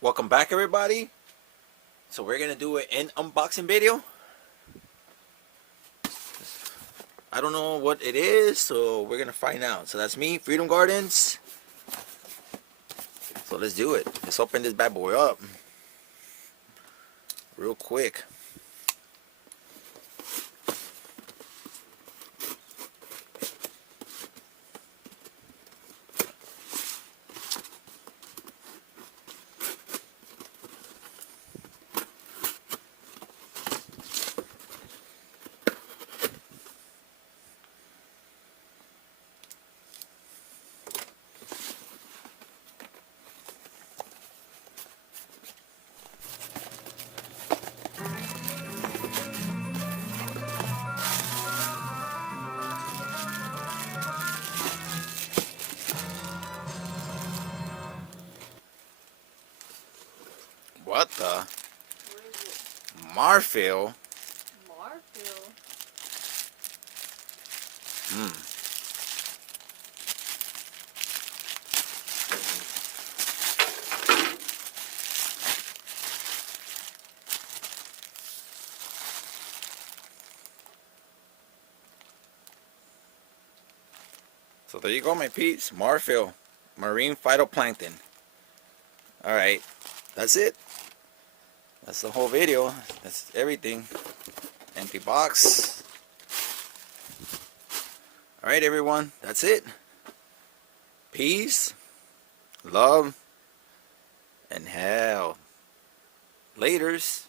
Welcome back, everybody. So we're gonna do an unboxing video. I don't know what it is, so we're gonna find out. So that's me, Freedom Gardens. So let's do it. Let's open this bad boy up real quick. What the? What is it? MARPHYL. MARPHYL. So there you go, my peeps. MARPHYL, marine phytoplankton. Alright, that's it. That's the whole video. That's everything. Empty box. Alright, everyone. That's it. Peace, love, and health. Laters.